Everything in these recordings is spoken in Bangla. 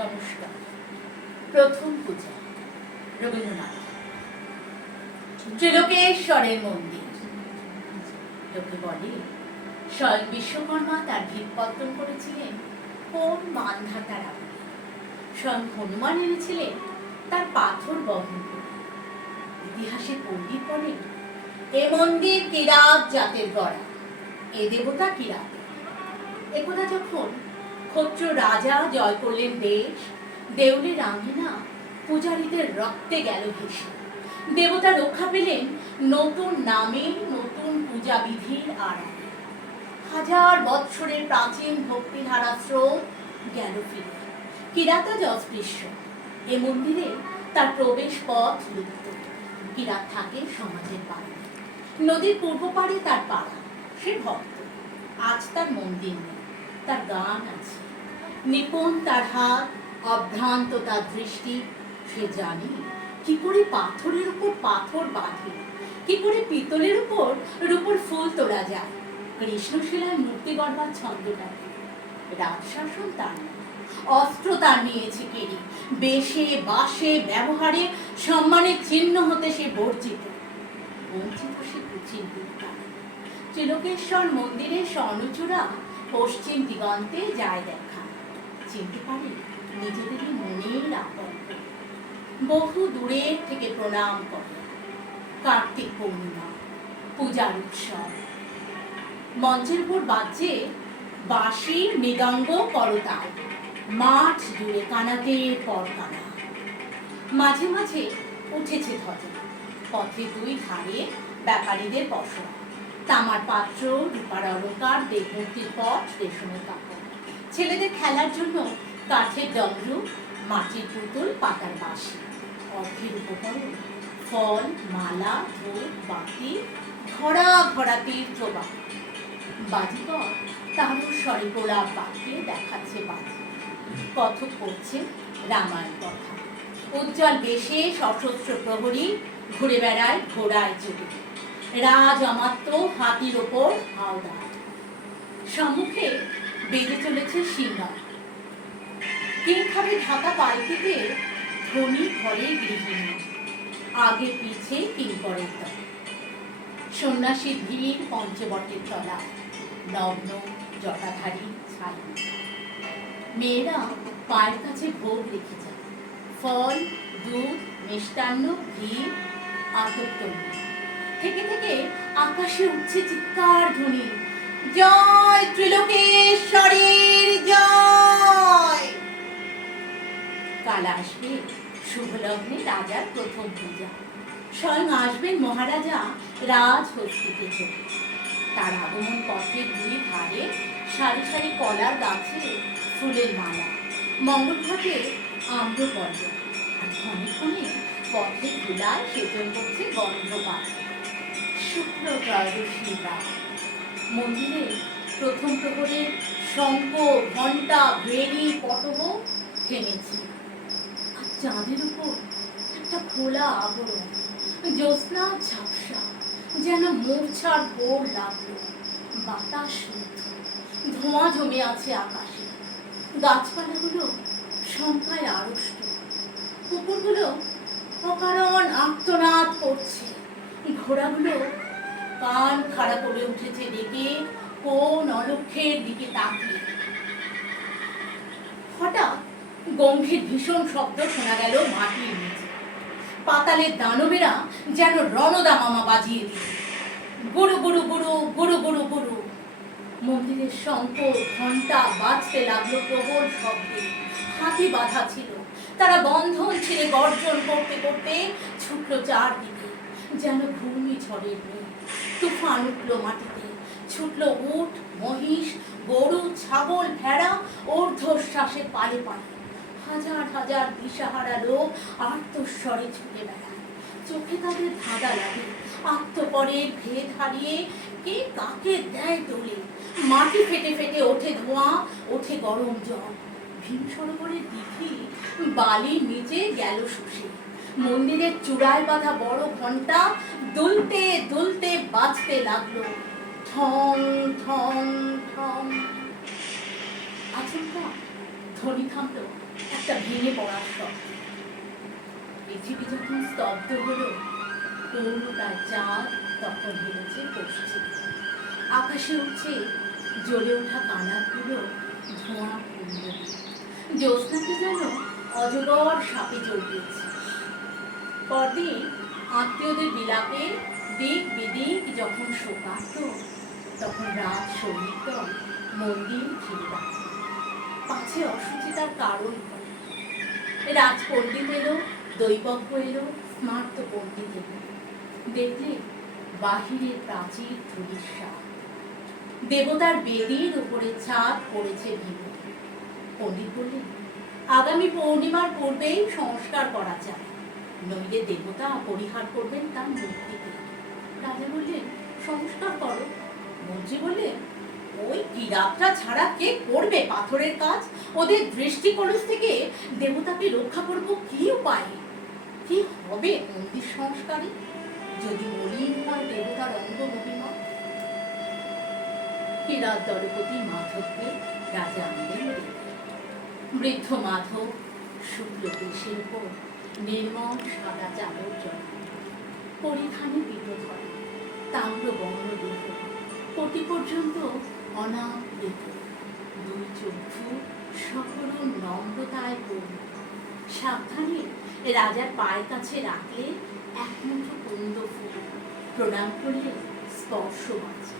নমস্কার। প্রথম পূজা রবীন্দ্রনাথ। ত্রিলোকেশ্বরের মন্দির। লোকে বলে স্বয়ং বিশ্বকর্মা তার ভিতপত্তন করেছিলেন কোন মানধাতার আমলে। স্বয়ং হনুমান এনেছিলেন তার পাথর বহন করে। ইতিহাসে পণ্ডিত বলেন এ মন্দির কিরাত জাতের গড়া, এ দেবতা কিরাত। একথা যখন ক্ষত্র রাজা জয় করলেন দেশ, দেউলের আঙ্গিনা পূজারীদের রক্তে গেল ভেসে। দেবতা রক্ষা পেলেন নতুন নামে, নতুন পূজা বিধির আড়ালে। হাজার বৎসরের প্রাচীন ভক্তিধারা স্রোত গেল ফিরে। কিরাতাজ অস্পৃশ্য, এ মন্দিরে তার প্রবেশ পথ লুপ্ত। কিরাত থাকে সমাজের পাড়ে, নদীর পূর্ব পাড়ে তার পাড়া। সে ভক্ত, আজ তার মন্দির নেই, তার গান আছে। নিপুণ তার হাত, অভ্রান্ত তার দৃষ্টি। সে জানে কি করে পাথরের উপর পাথর বাঁধে, কি করে পিতলের উপর রূপোর ফুল তোলা যায়। কৃষ্ণশিলায় মূর্তি গড়বার ছন্দটাকে। রাজশাসন তার না, অস্ত্র তার নিয়েছে কেড়ে। বেশে বাসে ব্যবহারে সম্মানের চিহ্ন হতে সে বর্জিত। বঞ্চিত সে কুচিন বিদ্যা। ত্রিলোকেশ্বর মন্দিরের স্বর্ণচূড়া পশ্চিম দিগন্তে যায় দেখা। চিনতে পারে নিজেদেরই মনের আপন। বহু দূরের থেকে প্রণাম করে। কার্তিক পূর্ণিমা, পূজার উৎসব। মঞ্চের উপর বাজছে বাঁশি, মৃদঙ্গ, করতাল। মাঠ জুড়ে কানাতের পর কানা। মাঝে মাঝে উঠেছে ধ্বজা। পথে দুই ধারে ব্যাপারীদের বসরা। তামার পাত্র, রূপার অলঙ্কার, দেবমূর্তির পট, রেশমের কাপড়। ছেলেদের খেলার জন্য কাঠের ডমরু, মাটির পুতুল, পাতার বাঁশি। অর্থের উপকরণ ফল, মালা, ধূপ, বাতি, ভরা ভরা তীর্থবা। বাজিকর তারুর স্বরে গোলাপ বাঁকিয়ে দেখাচ্ছে বাজি। কথক করছে রামায়ণ কথা। উজ্জ্বল বেশে সশস্ত্র প্রহরী ঘুরে বেড়ায় ঘোড়ায় চড়ে। রাজ অমাত্য হাতির ওপর হাওদার। সম্মুখে বেজে চলেছে সিংহল। কিংখাবে ঢাকা পালকিতে ধনী ঘরে গৃহিণী। আগে পিছে কিঙ্করের দল। সন্ন্যাসীর ভিড় পঞ্চবটের তলা। নগ্ন জটাধারী ছাই। মেয়েরা পায়ের কাছে ভোগ রেখে যায়। ফল, দুধ, মিষ্টান্ন, ঘি, আতপতন্ডী। থেকে থেকে আকাশে উঠছে চিৎকার ধ্বনি, জয় ত্রিলোকেশ্বরের জয়। কাল আসবে শুভলগ্নে রাজার প্রথম পূজা। স্বয়ং আসবেন মহারাজা রাজহস্তিতে চলে। তার আগমন পথের দুই ধারে সারি সারি কলার গাছে ফুলের মালা। মঙ্গল ঘটে আম্রপল্লব। আর ক্ষণে ক্ষণে পথের ধুলায় সেচন করছে গন্ধপাত। শুক্ল ত্রয়োদশী রাত। মন্দিরে প্রথম প্রহরে শঙ্খ, ঘণ্টা, ভেরি, পটব থেমেছে। আর চাঁদের উপর একটা খোলা আবরণ। জ্যোৎস্না ঝাপসা, যেন মূর্ছার ভোর লাগলো। বাতাস রুদ্ধ, ধোঁয়া জমে আছে আকাশে। গাছপালাগুলো শঙ্কায় আড়ষ্ট। কুকুরগুলো অকারণ আর্তনাদ করছে। ঘোড়াগুলো কান খাড়া করে উঠেছে ডেকে কোন অলক্ষ্যের দিকে তাকিয়ে। হঠাৎ গম্ভীর ভীষণ শব্দ শোনা গেল মাটির নিচে। পাতালের দানবেরা যেন রণদামামা বাজিয়ে দিল। গুরু গুরু গুরু গুরু গুরু গুরু। মন্দিরের শঙ্খ ঘণ্টা বাজতে লাগলো প্রবল শব্দে। হাতি বাঁধা ছিল, তারা বন্ধন ছেড়ে গর্জন করতে করতে ছুটলো চারদিকে। যেন ঘূর্ণিঝড়ের মেঘ। তুফান উঠলো মাটিতে। ছুটলো উট, মহিষ, গরু, ছাগল, ভেড়া ঊর্ধ্বশ্বাসে পালে পালে। হাজার হাজার দিশাহারা লোক আর্তস্বরে ছুটে বেড়ায়। চোখে তাদের ধাঁধা লাগে। আত্মপরের ভেদ হারিয়ে কে কাকে দেয় দোলে। মাটি ফেটে ফেটে ওঠে ধোঁয়া, ওঠে গরম জল। ভীম সরোবরের দিঘি বালির নিচে গেল শুষে। মন্দিরের চূড়ায় বাঁধা বড় ঘণ্টা দুলতে দুলতে বাজতে লাগলো, ঠং ঠং ঠং। আচমকা ধ্বনি থামল একটা ভেঙে পড়ার শব্দ। পৃথিবী যখন স্তব্ধ হলো, পূর্ণতার চাঁদ তখন হেরেছে পশ্চিম। আকাশে উঠছে জ্বলে ওঠা কানাতগুলো ধোঁয়া কুণ্ড। জ্যোৎস্নাকে যেন অজগর সাপে জড়িয়েছে। পরদিন আত্মীয়দের বিলাপে দিক বিদিক যখন শোকার্ত, তখন রাত সৈনিক দল মন্দির ঘিরে রাখে। পাছে অসুচিতার কারণ করে। রাজ পণ্ডিত এলো, দৈবজ্ঞ এলো, স্মার্ত পণ্ডিত এলো। দেখলে বাহিরের প্রাচীর ধূলিসাৎ। দেবতার বেদির উপরে ছাদ পড়েছে ভেঙে। পণ্ডিত বললেন, আগামী পূর্ণিমার পূর্বেই সংস্কার করা চায়, নইলে দেবতা পরিহার করবেন তার মূর্তিকে। রাজা বললেন, সংস্কার করো। মন্ত্রী বললেন, ওই কিরাতটা ছাড়া কে করবে পাথরের কাজ? ওদের দৃষ্টিকলস থেকে দেবতাকে রক্ষা করব কি উপায়ে? কি হবে মন্দির সংস্কারে যদি মলিন হয় দেবতার অঙ্গ মহিমা? কিরাত দলপতি মাধবকে রাজা আনলেন। বৃদ্ধ মাধব শুক্ল কেশের উপর নির্মল সাদা চাদর জড়ানো, পরিধানে পীতধর, তাম্র বর্ণ দেহ, কোটি পর্যন্ত অনাবৃত, দুই চক্ষু সকল নম্রতায় পূর্ণ। সাবধানে রাজার পায়ের কাছে রাখলে একমুঠো কুন্দ ফুল, প্রণাম করলে স্পর্শ বাঁচে।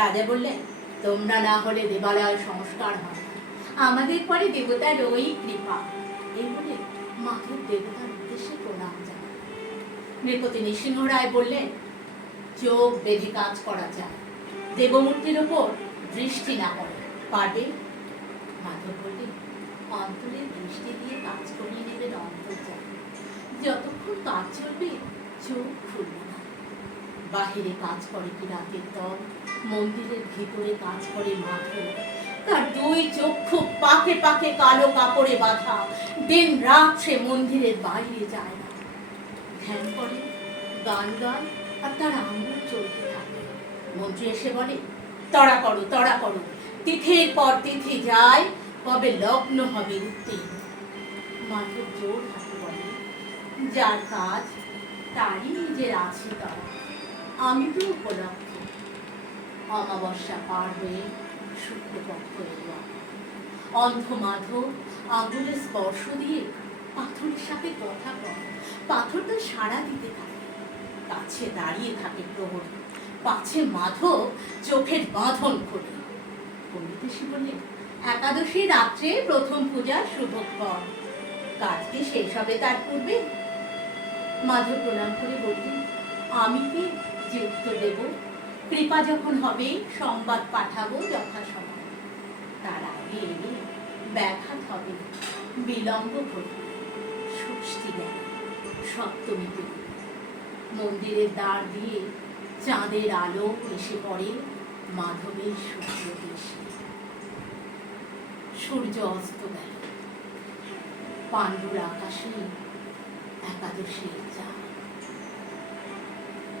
রাজা বললেন, তোমরা না হলে দেবালয় সংস্কার হয় না, আমাদের পরে দেবতার ওই কৃপা। এই বলে মাধব দেবতার উদ্দেশ্যে প্রণাম জানান। নৃপতি নৃসিংহ রায় বললেন, চোখ বেঁধে কাজ করা যায়, দেবমূর্তির ওপর দৃষ্টি না পড়ে, পারবে? মাধব বললেন, অন্তরে দৃষ্টি দিয়ে কাজ করিয়ে নেবেন অন্তর্যামী। যতক্ষণ কাজ চলবে চোখ খুলবে না। বাহিরে কাজ করে কিরাতের দল, মন্দিরের ভিতরে কাজ করে মাধব। তার দুই চক্ষু পাকে পাকে কালো কাপড়ে বাঁধা, দিন রাত সে মন্দিরের বাইরে যায় না। ধ্যান করে, গান গায়, আর তার আঙুল চলতে থাকে। মন্ত্রী এসে বলে, তড়া করো, তড়া করো, তিথির পর তিথি যায়, কবে লগ্ন হবে উত্তীর্ণ। মাধব জোর হাতে বলে, যার কাজ তারই নিজের আছে তারা, আমি তো উপলক্ষ। অমাবস্যা পার হয়ে শুক্লপক্ষ এলো। অন্ধ মাধব আঙুলে স্পর্শ দিয়ে পাথরের সাথে কথা কয়। পাথরটা সাড়া দিতে থাকে। কাছে দাঁড়িয়ে থাকে প্রহরী, পাছে মাধব চোখের বাঁধন খোলে। পণ্ডিত এসে বললেন, একাদশী রাত্রে প্রথম পূজার শুভক্ষণ, কাজ কি শেষ হবে তার পূর্বে? মাধব প্রণাম করে বললেন, আমি কি যে উত্তর দেব? কৃপা যখন হবে সংবাদ পাঠাবো যথাসময়ে। তার আগে এলে ব্যাঘাত হবে, বিলম্ব ঘটবে। ষষ্ঠী গেল, সপ্তমীতে মন্দিরের দ্বার দিয়ে চাঁদের আলো এসে পড়ে মাধবের শুক্ল দেশে। সূর্য অস্ত গেল, পাণ্ডুর আকাশে একাদশীর চাঁদ।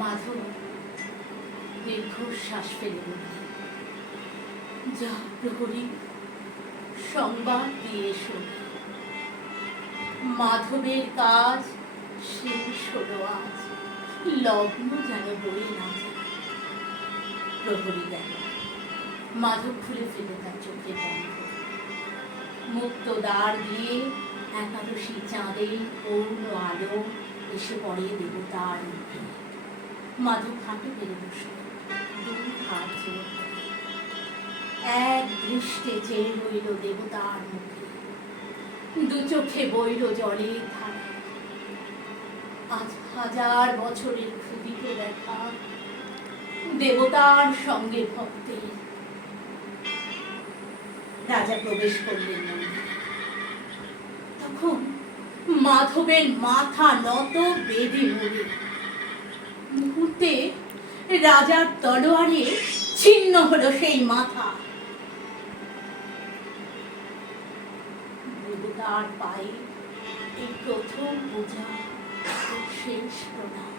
মাধব দীর্ঘশ্বাস ফেলে বললেন, যা প্রহরী, সংবাদ দিয়ে এসো, মাধবের কাজ শেষ হলো আজ, লগ্ন যেন বয়ে না যায়। প্রহরী গেল। মাধব খুলে ফেলে তার চোখে বন্ধ। মুক্ত দ্বার দিয়ে একাদশী চাঁদের পূর্ণ আলো এসে পড়ে দেবতার মুখে। মাধব হাঁটু পেরে বসল, দুই হাত জোর করে। এক দৃষ্টে চেয়ে রইল দেবতার মুখে, দু চোখে বইল জলের ধারা। আজ 1000 বছরের ক্ষুদিত দেখা, দেবতার সঙ্গে ভক্তের। রাজা প্রবেশ করলেন মন্দিরে। তখন মাধবের মাথা নত, বেদে মরে। মুহূর্তে রাজার তলোয়ারে ছিন্ন হলো সেই মাথা। দেবতার পায়ে এই প্রথম পূজা, শেষ প্রণাম।